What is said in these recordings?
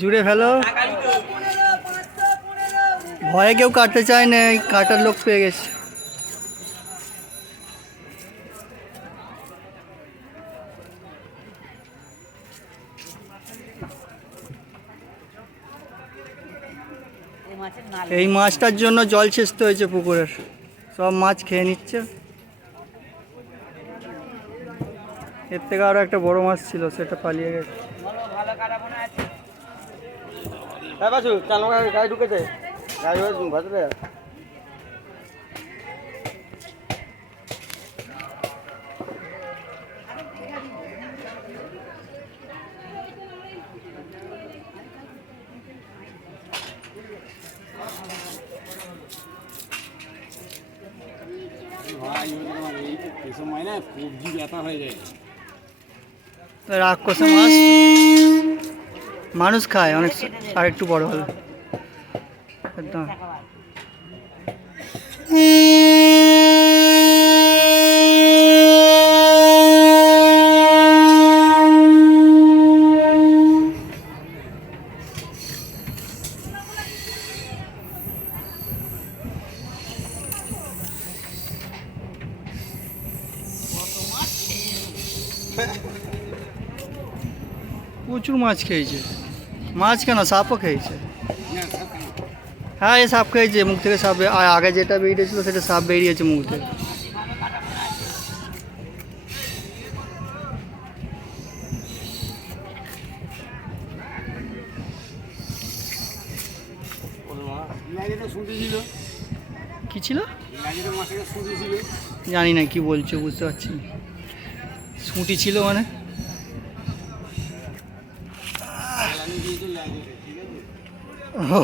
জুড়ে ফেলো। ভয়ে কেউ কাটতে চায় না, এই কাটার লোক পেয়ে গেছে। এই মাছটার জন্য জল ছেচতে হয়েছে পুকুরের। সব মাছ খেয়ে নিচ্ছে। এর থেকে আরও একটা বড় মাছ ছিল সেটা পালিয়ে গেছে। হ্যাঁ বাসু চাল ঢুকেছে। গাড়ি ভাসবে এই সময় না কবজি ব্যথা হয়ে যায়। রাক্ষসে মাছ। মানুষ খায় অনেক আর একটু বড় হলো। একদম। প্রচুর মাছ খেয়েছে। মাছ কেন? সাপও খেয়েছে। হ্যাঁ এ সাপ খেয়েছে, মুখ থেকে সাপ আগে যেটা বেরিয়েছিল সেটা সাপ বেরিয়েছে মুখ থেকে। কি ছিল? জানি না কি বলছো, বুঝতে পারছি না। ছুটি ছিল মানে? ও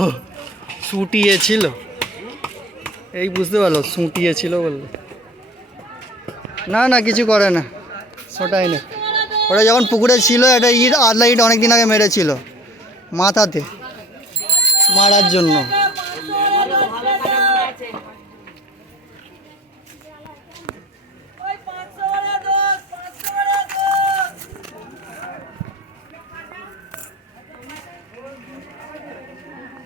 সুটিয়ে ছিল এই বুঝতে পারল সুটিয়ে ছিল বলল। না না, কিছু করে না ওটাই না ওটা যখন পুকুরে ছিল, একটা ইট আদলা ইট অনেকদিন আগে মেরেছিল, মাথাতে, মারার জন্য।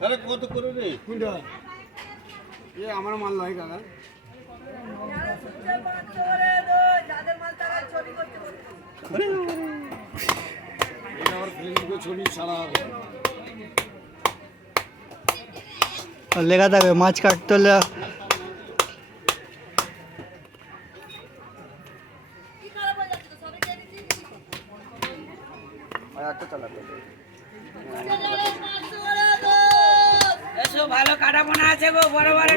তাহলে কত করে রে? কুইন্টাল। এ আমার মাল নয় কাকা। লেগা লেখা থাকবে মাছ কাটতে হলে ভালো কাটা মনে আছে গো বড় বড়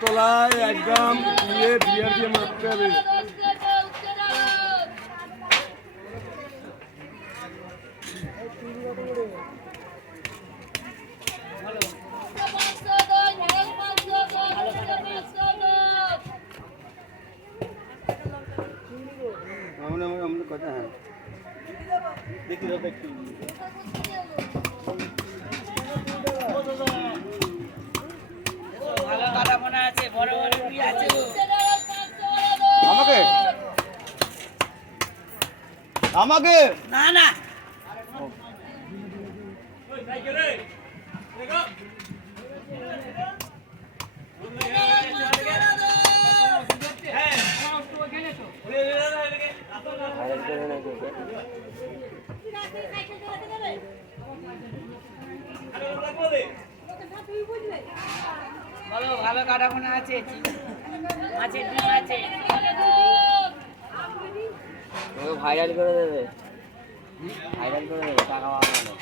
তলায় একদম দিয়ে বিয়ার দিয়ে মারতে হবে আমরা আমরা আমরা কথা হ্যাঁ দেখি দাও দেখি আমাকে? আমাকে? না না। বলো? ভালো কাটা মনে আছে মাছের ডিম আছে। ওকে ভাইরাল করে দেবে। ভাইরাল করে দেবে টাকা পাবো